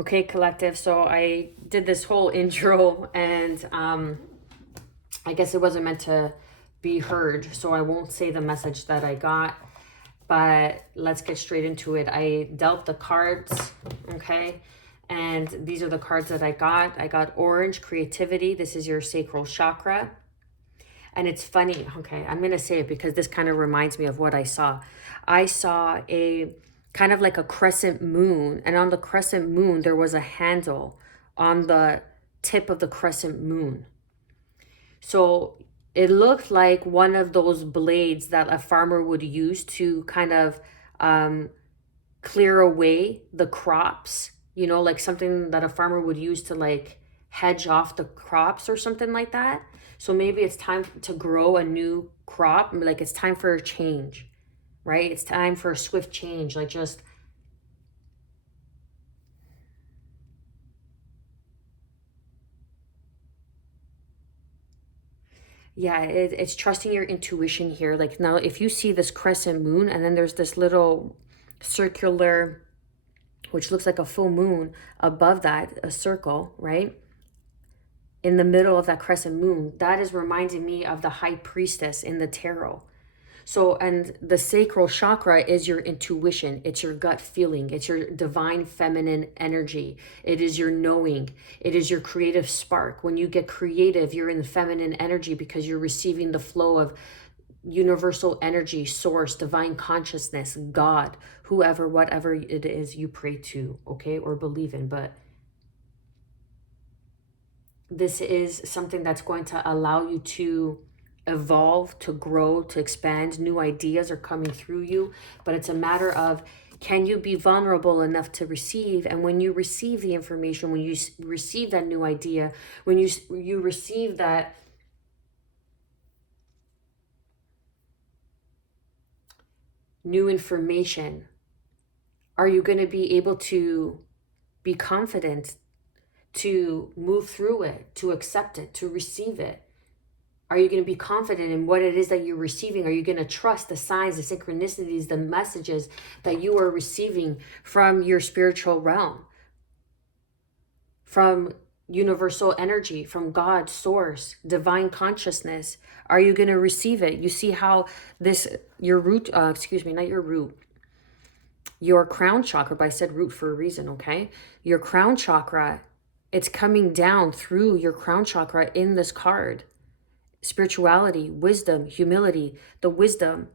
Okay, collective. So I did this whole intro and I guess it wasn't meant to be heard. So I won't say the message that I got, but let's get straight into it. I dealt the cards, okay? And these are the cards that I got. I got orange, creativity. This is your sacral chakra. And it's funny, okay, I'm going to say it because this kind of reminds me of what I saw. I saw a kind of like a crescent moon, and on the crescent moon, there was a handle on the tip of the crescent moon. So it looked like one of those blades that a farmer would use to kind of clear away the crops, you know, like something that a farmer would use to like hedge off the crops or something like that. So maybe it's time to grow a new crop, like it's time for a change, right? It's time for a swift change, like just yeah, it's trusting your intuition here. Like now, if you see this crescent moon and then there's this little circular, which looks like a full moon above that, a circle, right? In the middle of that crescent moon, that is reminding me of the high priestess in the tarot. So, and the sacral chakra is your intuition. It's your gut feeling. It's your divine feminine energy. It is your knowing. It is your creative spark. When you get creative, you're in the feminine energy because you're receiving the flow of universal energy, source, divine consciousness, God, whoever, whatever it is you pray to, okay, or believe in. But this is something that's going to allow you to evolve, to grow, to expand. New ideas are coming through you, but it's a matter of, can you be vulnerable enough to receive? And when you receive the information, when you receive that new idea, when you receive that new information, are you going to be able to be confident to move through it, to accept it, to receive it? Are you going to be confident in what it is that you're receiving? Are you going to trust the signs, the synchronicities, the messages that you are receiving from your spiritual realm, from universal energy, from God, source, divine consciousness? Are you going to receive it? You see how this, your root, not your root, your crown chakra, but I said root for a reason, okay? Your crown chakra, it's coming down through your crown chakra in this card. Spirituality, wisdom, humility, the wisdom,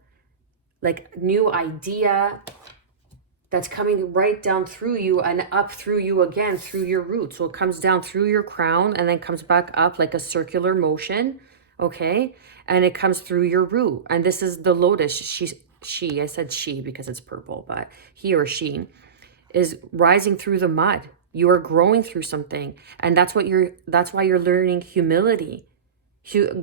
like new idea that's coming right down through you and up through you again through your root. So it comes down through your crown and then comes back up like a circular motion, okay? And it comes through your root. And this is the lotus. I said she because it's purple, but he or she is rising through the mud. You are growing through something. And that's why you're learning humility.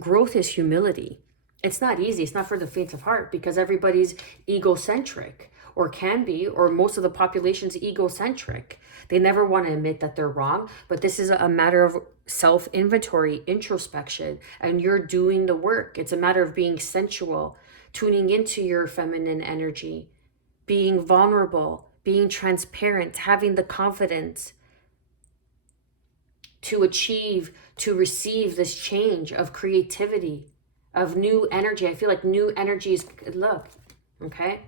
Growth is humility. It's not easy. It's not for the faint of heart because everybody's egocentric, or can be, or most of the population's egocentric. They never want to admit that they're wrong, but this is a matter of self-inventory, introspection, and you're doing the work. It's a matter of being sensual, tuning into your feminine energy, being vulnerable, being transparent, having the confidence to achieve, to receive this change of creativity, of new energy. I feel like new energy is, look, okay?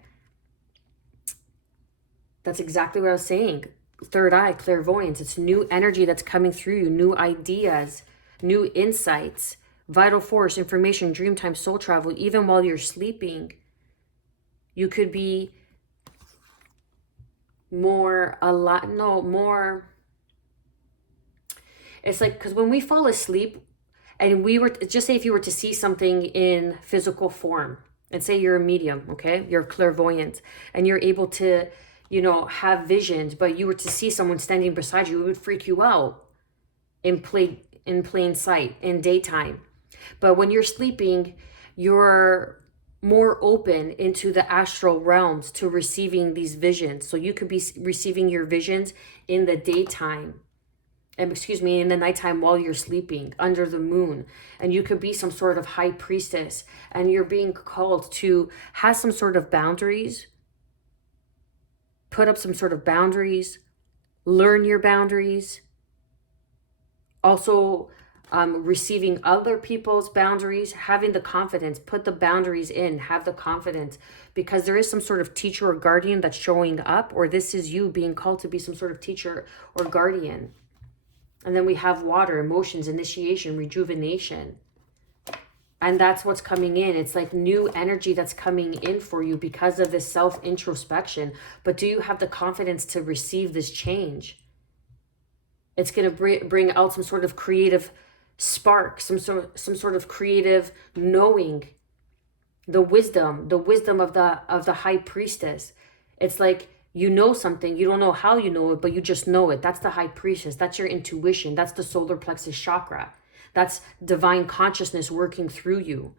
That's exactly what I was saying. Third eye, clairvoyance. It's new energy that's coming through you, new ideas, new insights, vital force, information, dream time, soul travel. Even while you're sleeping, you could be more, it's like, because when we fall asleep and we were, just say if you were to see something in physical form, and say you're a medium, okay? You're clairvoyant and you're able to, have visions, but you were to see someone standing beside you, it would freak you out in plain sight, in daytime. But when you're sleeping, you're more open into the astral realms to receiving these visions. So you could be receiving your visions in the daytime, in the nighttime while you're sleeping under the moon. And you could be some sort of high priestess and you're being called to have some sort of boundaries, put up some sort of boundaries, learn your boundaries. Also, receiving other people's boundaries, having the confidence, put the boundaries in, have the confidence, because there is some sort of teacher or guardian that's showing up, or this is you being called to be some sort of teacher or guardian. And then we have water, emotions, initiation, rejuvenation. And that's what's coming in. It's like new energy that's coming in for you because of this self-introspection. But do you have the confidence to receive this change? It's going to bring out some sort of creative spark, some sort of creative knowing, the wisdom of the high priestess. It's like you know something, you don't know how you know it, but you just know it. That's the high priestess. That's your intuition. That's the solar plexus chakra. That's divine consciousness working through you.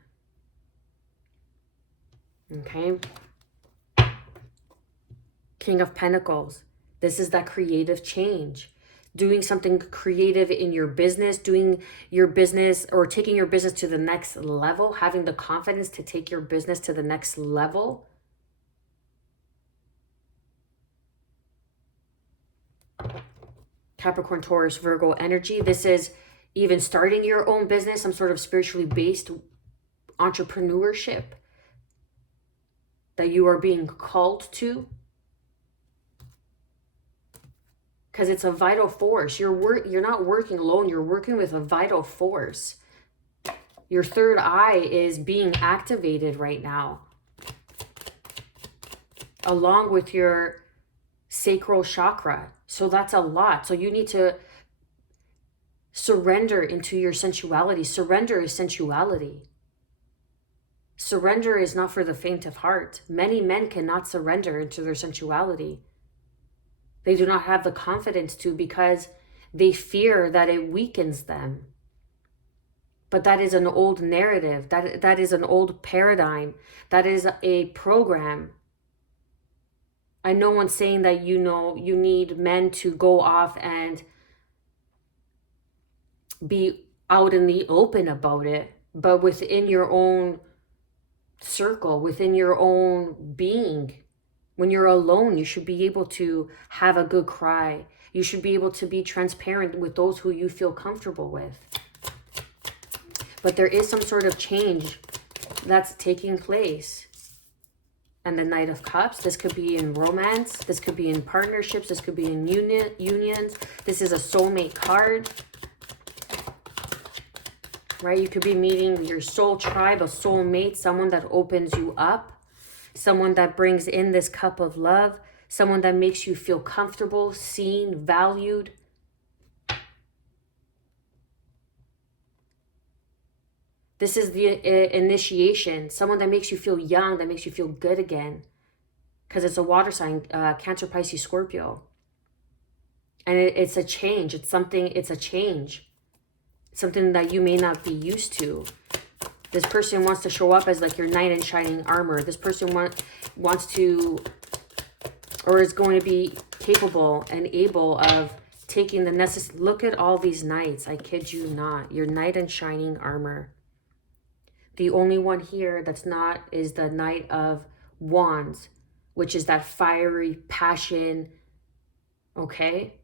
Okay. King of Pentacles. This is that creative change. Doing something creative in your business, doing your business or taking your business to the next level, having the confidence to take your business to the next level. Capricorn, Taurus, Virgo energy. This is even starting your own business, some sort of spiritually based entrepreneurship that you are being called to. Because it's a vital force. You're not working alone. You're working with a vital force. Your third eye is being activated right now, along with your sacral chakra. So that's a lot. So you need to surrender into your sensuality. Surrender is sensuality. Surrender is not for the faint of heart. Many men cannot surrender into their sensuality. They do not have the confidence to because they fear that it weakens them. But that is an old narrative. That is an old paradigm. That is a program. And no one's saying that, you need men to go off and be out in the open about it. But within your own circle, within your own being, when you're alone, you should be able to have a good cry. You should be able to be transparent with those who you feel comfortable with. But there is some sort of change that's taking place. And the Knight of Cups, this could be in romance. This could be in partnerships. This could be in unions. This is a soulmate card. Right? You could be meeting your soul tribe, a soulmate, someone that opens you up. Someone that brings in this cup of love, someone that makes you feel comfortable, seen, valued. This is the initiation, someone that makes you feel young, that makes you feel good again. Because it's a water sign, Cancer, Pisces, Scorpio. And it's a change. It's a change. Something that you may not be used to. This person wants to show up as like your knight in shining armor. This person wants to, or is going to be capable and able of taking the necessary. Look at all these knights. I kid you not. Your knight in shining armor. The only one here that's not is the Knight of Wands, which is that fiery passion. Okay?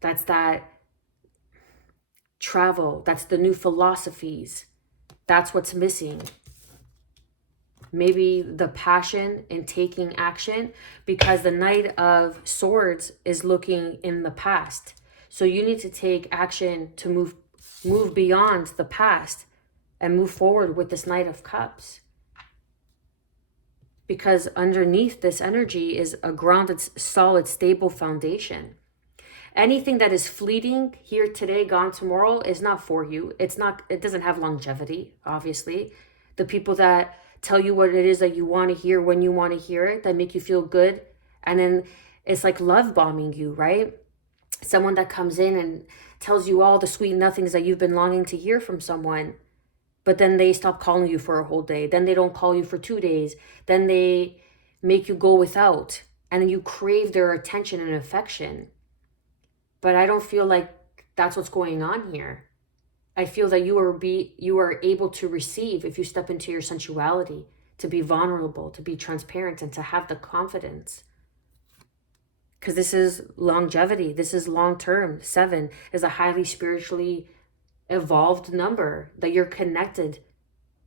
That's that travel. That's the new philosophies. That's what's missing. Maybe the passion in taking action, because the Knight of Swords is looking in the past. So you need to take action to move beyond the past and move forward with this Knight of Cups. Because underneath this energy is a grounded, solid, stable foundation. Anything that is fleeting, here today, gone tomorrow, is not for you. It doesn't have longevity, obviously. The people that tell you what it is that you want to hear when you want to hear it, that make you feel good, and then it's like love bombing you, right? Someone that comes in and tells you all the sweet nothings that you've been longing to hear from someone, but then they stop calling you for a whole day. Then they don't call you for 2 days. Then they make you go without, and then you crave their attention and affection. But I don't feel like that's what's going on here. I feel that you are able to receive if you step into your sensuality, to be vulnerable, to be transparent, and to have the confidence. because this is longevity. This is long term. 7 is a highly spiritually evolved number, that you're connected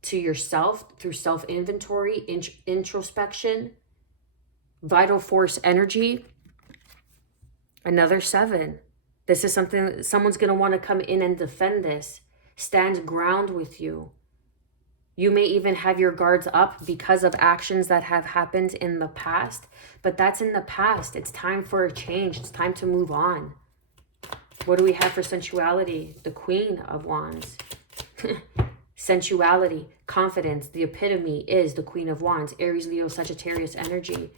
to yourself through self-inventory, introspection, vital force energy. Another 7. This is something someone's going to want to come in and defend this, stand ground with you. You may even have your guards up because of actions that have happened in the past, but that's in the past. It's time for a change. It's time to move on. What do we have for sensuality? The Queen of Wands. Sensuality, confidence, the epitome is the Queen of Wands. Aries, Leo, Sagittarius energy.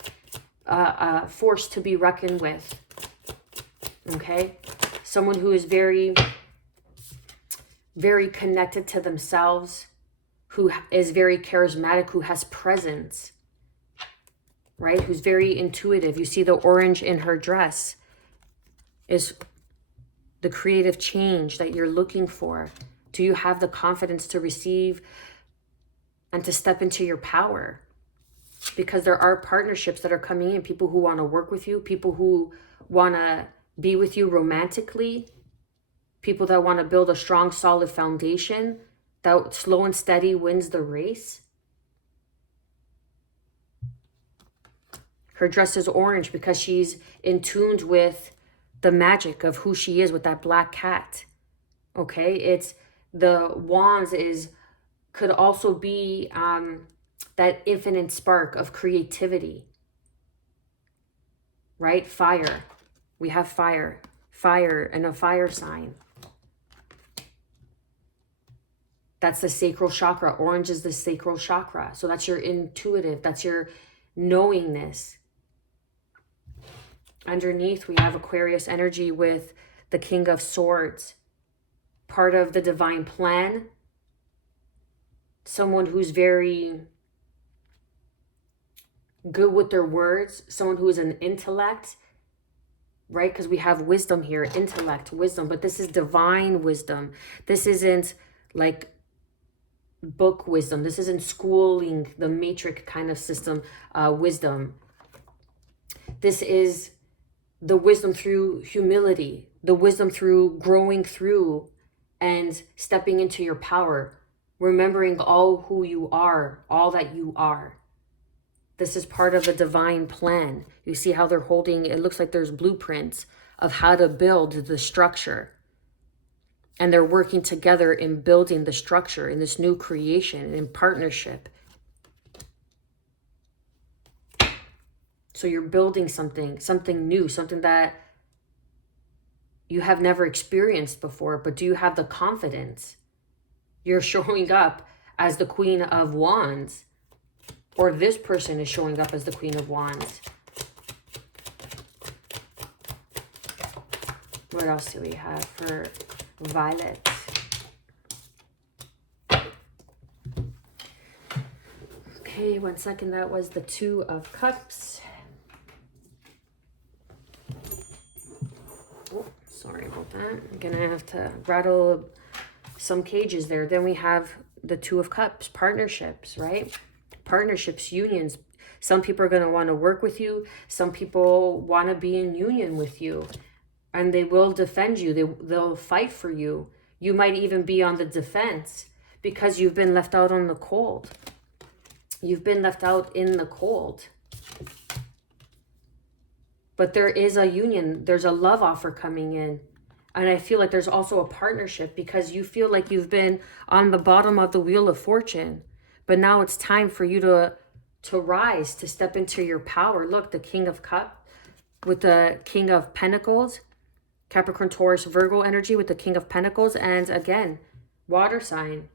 Force to be reckoned with. Okay? Someone who is very, very connected to themselves, who is very charismatic, who has presence, right? Who's very intuitive. You see the orange in her dress is the creative change that you're looking for. Do you have the confidence to receive and to step into your power? Because there are partnerships that are coming in, people who want to work with you, people who want to be with you romantically, people that want to build a strong, solid foundation, that slow and steady wins the race. Her dress is orange because she's in tune with the magic of who she is with that black cat. Okay, it's the wands could also be that infinite spark of creativity, right? Fire. We have fire and a fire sign. That's the sacral chakra. Orange is the sacral chakra. So that's your intuitive, that's your knowingness. Underneath, we have Aquarius energy with the King of Swords. Part of the divine plan. Someone who's very good with their words. Someone who is an intellect, right? Because we have wisdom here, intellect, wisdom. But this is divine wisdom. This isn't like book wisdom. This isn't schooling, the matrix kind of system wisdom. This is the wisdom through humility, the wisdom through growing through and stepping into your power, remembering all who you are, all that you are. This is part of a divine plan. You see how they're holding, it looks like there's blueprints of how to build the structure. And they're working together in building the structure in this new creation, in partnership. So you're building something new, something that you have never experienced before, but do you have the confidence? You're showing up as the Queen of Wands, or this person is showing up as the Queen of Wands. What else do we have for Violet? Okay, 1 second. That was the 2 of Cups. Oh, sorry about that. I'm gonna have to rattle some cages there. Then we have the 2 of Cups, partnerships, right? Partnerships, unions. Some people are going to want to work with you. Some people want to be in union with you, and they will defend you. They'll fight for you. You might even be on the defense because you've been left out on the cold. You've been left out in the cold. But there is a union. There's a love offer coming in. And I feel like there's also a partnership because you feel like you've been on the bottom of the wheel of fortune. But now it's time for you to rise, to step into your power. Look, the King of Cups with the King of Pentacles. Capricorn, Taurus, Virgo energy with the King of Pentacles. And again, water sign.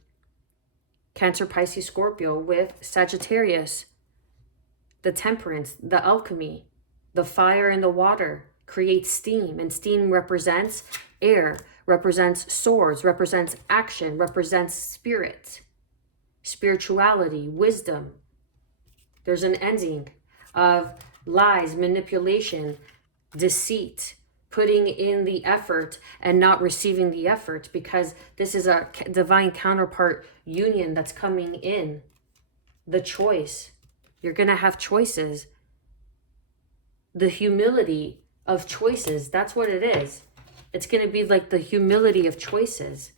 Cancer, Pisces, Scorpio with Sagittarius. The Temperance, the Alchemy. The fire and the water creates steam. And steam represents air, represents swords, represents action, represents spirit. Spirituality, wisdom. There's an ending of lies, manipulation, deceit, putting in the effort and not receiving the effort, because this is a divine counterpart union that's coming in. The choice. You're going to have choices. The humility of choices. That's what it is. It's going to be like the humility of choices.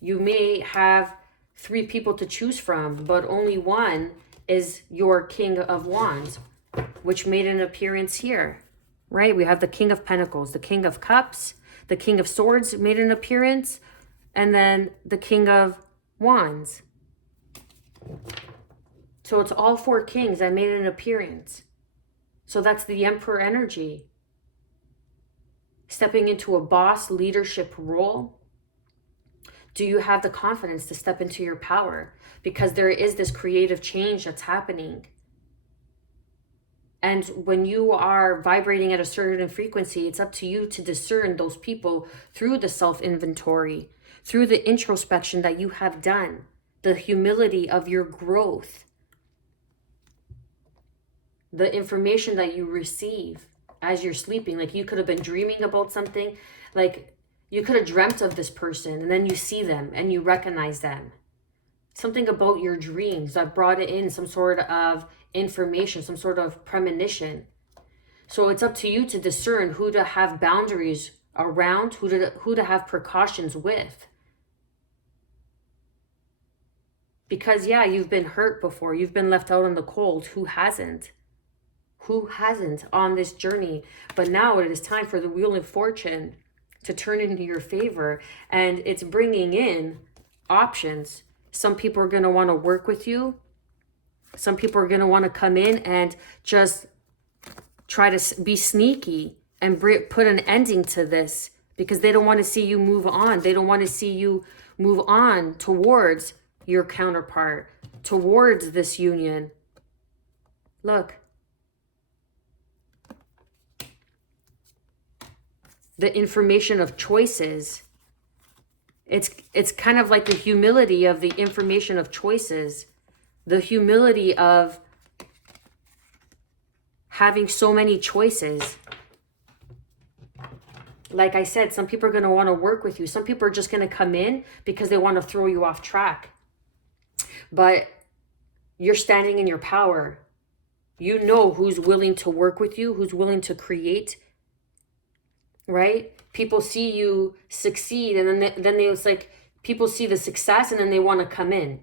You may have 3 people to choose from, but only one is your King of Wands, which made an appearance here, right? We have the King of Pentacles, the King of Cups, the King of Swords made an appearance, and then the King of Wands. So it's all 4 kings that made an appearance. So that's the Emperor energy. Stepping into a boss leadership role. Do you have the confidence to step into your power? Because there is this creative change that's happening. And when you are vibrating at a certain frequency, it's up to you to discern those people through the self-inventory, through the introspection that you have done, the humility of your growth, the information that you receive as you're sleeping. Like you could have been dreaming about something, like you could have dreamt of this person, and then you see them and you recognize them. Something about your dreams that brought in some sort of information, some sort of premonition. So it's up to you to discern who to have boundaries around, who to have precautions with. Because yeah, you've been hurt before. You've been left out in the cold. Who hasn't? Who hasn't on this journey? But now it is time for the Wheel of Fortune to turn into your favor. And it's bringing in options. Some people are going to want to work with you. Some people are going to want to come in and just try to be sneaky and put an ending to this, because they don't want to see you move on. They don't want to see you move on towards your counterpart, towards this union. Look. The information of choices. It's kind of like the humility of the information of choices. The humility of having so many choices. Like I said, some people are going to want to work with you. Some people are just going to come in because they want to throw you off track. But you're standing in your power. You know who's willing to work with you, who's willing to create, right? People see you succeed, and then it's like people see the success and then they want to come in.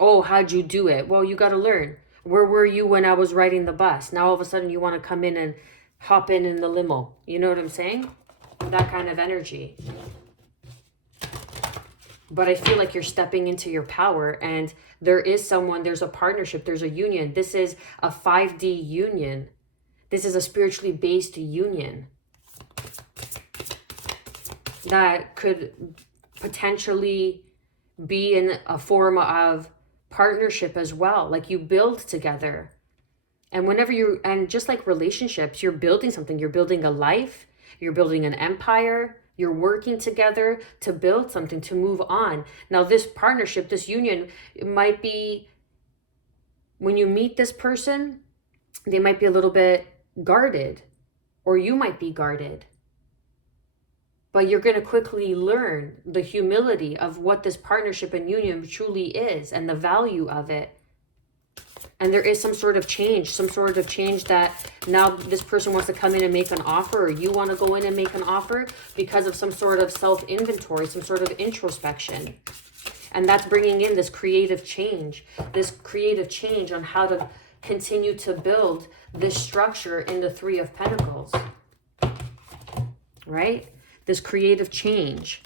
Oh, how'd you do it? Well, you got to learn. Where were you when I was riding the bus? Now all of a sudden you want to come in and hop in the limo. You know what I'm saying? That kind of energy. But I feel like you're stepping into your power, and there's a partnership, there's a union. This is a 5D union. This is a spiritually based union that could potentially be in a form of partnership as well. Like you build together. And and just like relationships, you're building something. You're building a life. You're building an empire. You're working together to build something, to move on. Now, this partnership, this union, it might be, when you meet this person, they might be a little bit guarded, or you might be guarded. But you're going to quickly learn the humility of what this partnership and union truly is and the value of it. And there is some sort of change that now this person wants to come in and make an offer, or you want to go in and make an offer because of some sort of self-inventory, some sort of introspection. And that's bringing in this creative change on how to continue to build this structure in the 3 of Pentacles, right? This creative change.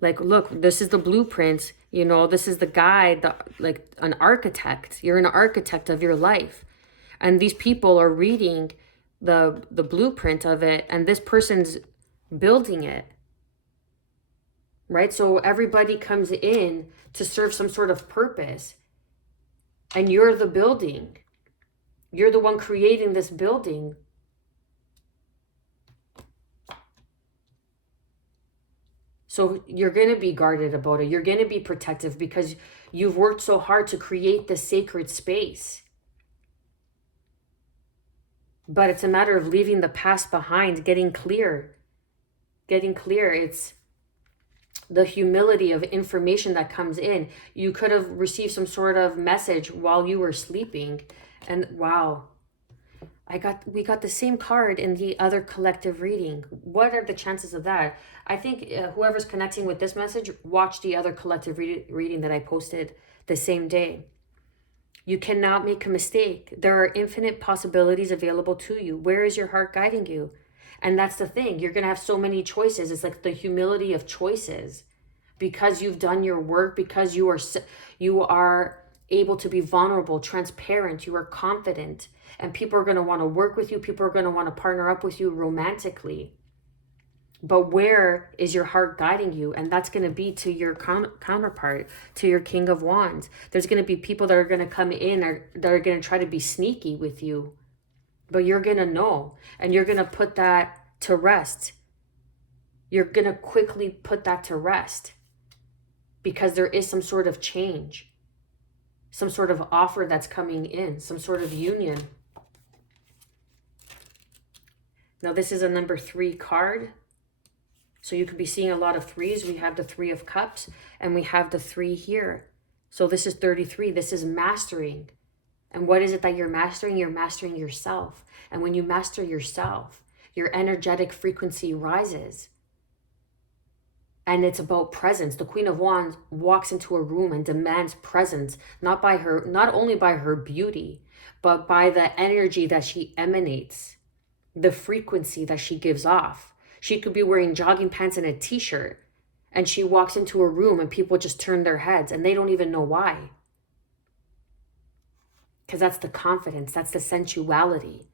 Like, look, this is the blueprint, this is the guide, like an architect. You're an architect of your life. And these people are reading the blueprint of it, and this person's building it. Right? So everybody comes in to serve some sort of purpose. And you're the building. You're the one creating this building. So you're going to be guarded about it. You're going to be protective because you've worked so hard to create this sacred space. But it's a matter of leaving the past behind, getting clear. It's the humility of information that comes in. You could have received some sort of message while you were sleeping. And wow, We got the same card in the other collective reading. What are the chances of that? I think whoever's connecting with this message, watch the other collective reading that I posted the same day. You cannot make a mistake. There are infinite possibilities available to you. Where is your heart guiding you? And that's the thing. You're going to have so many choices. It's like the humility of choices. Because you've done your work, because you are able to be vulnerable, transparent, you are confident, and people are going to want to work with you. People are going to want to partner up with you romantically. But where is your heart guiding you? And that's going to be to your counterpart, to your King of Wands. There's going to be people that are going to come in that are going to try to be sneaky with you. But you're going to know, and you're going to put that to rest. You're going to quickly put that to rest because there is some sort of change, some sort of offer that's coming in, some sort of union. Now, this is a number 3 card. So you could be seeing a lot of 3s. We have the 3 of Cups and we have the 3 here. So this is 33. This is mastering. And what is it that you're mastering? You're mastering yourself. And when you master yourself, your energetic frequency rises. And it's about presence. The Queen of Wands walks into a room and demands presence, not only by her beauty, but by the energy that she emanates, the frequency that she gives off. She could be wearing jogging pants and a t-shirt, and she walks into a room and people just turn their heads and they don't even know why. Because that's the confidence, that's the sensuality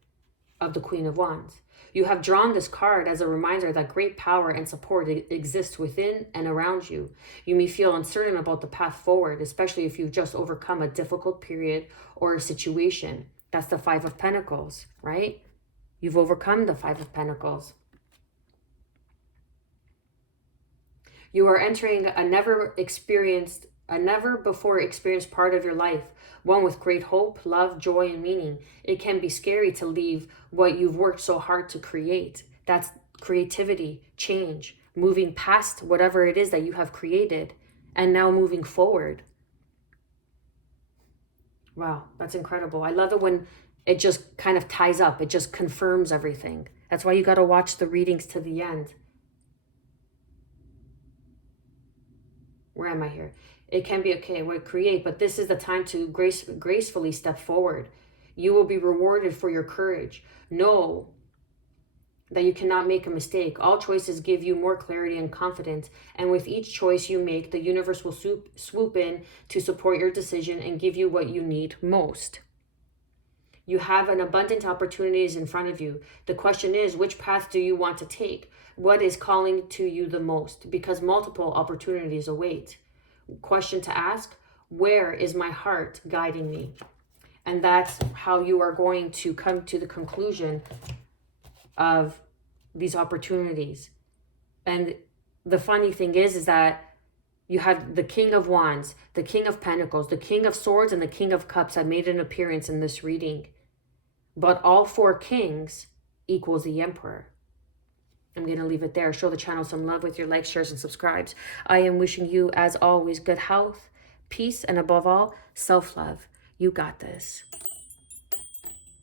of the Queen of Wands. You have drawn this card as a reminder that great power and support exists within and around you. You may feel uncertain about the path forward, especially if you've just overcome a difficult period or a situation. That's the 5 of Pentacles, right? You've overcome the 5 of Pentacles. You are entering a never before experienced part of your life, one with great hope, love, joy, and meaning. It can be scary to leave what you've worked so hard to create. That's creativity, change, moving past whatever it is that you have created, and now moving forward. Wow, that's incredible. I love it when it just kind of ties up. It just confirms everything. That's why you got to watch the readings to the end. Where am I here? It can be okay, create, but this is the time to gracefully step forward. You will be rewarded for your courage. Know that you cannot make a mistake. All choices give you more clarity and confidence. And with each choice you make, the universe will swoop in to support your decision and give you what you need most. You have an abundant opportunities in front of you. The question is, which path do you want to take? What is calling to you the most? Because multiple opportunities await. Question to ask, where is my heart guiding me? And that's how you are going to come to the conclusion of these opportunities. And the funny thing is that you have the King of Wands, the King of Pentacles, the King of Swords, and the King of Cups have made an appearance in this reading. But all 4 kings equals the Emperor. I'm going to leave it there. Show the channel some love with your likes, shares, and subscribes. I am wishing you, as always, good health, peace, and above all, self-love. You got this.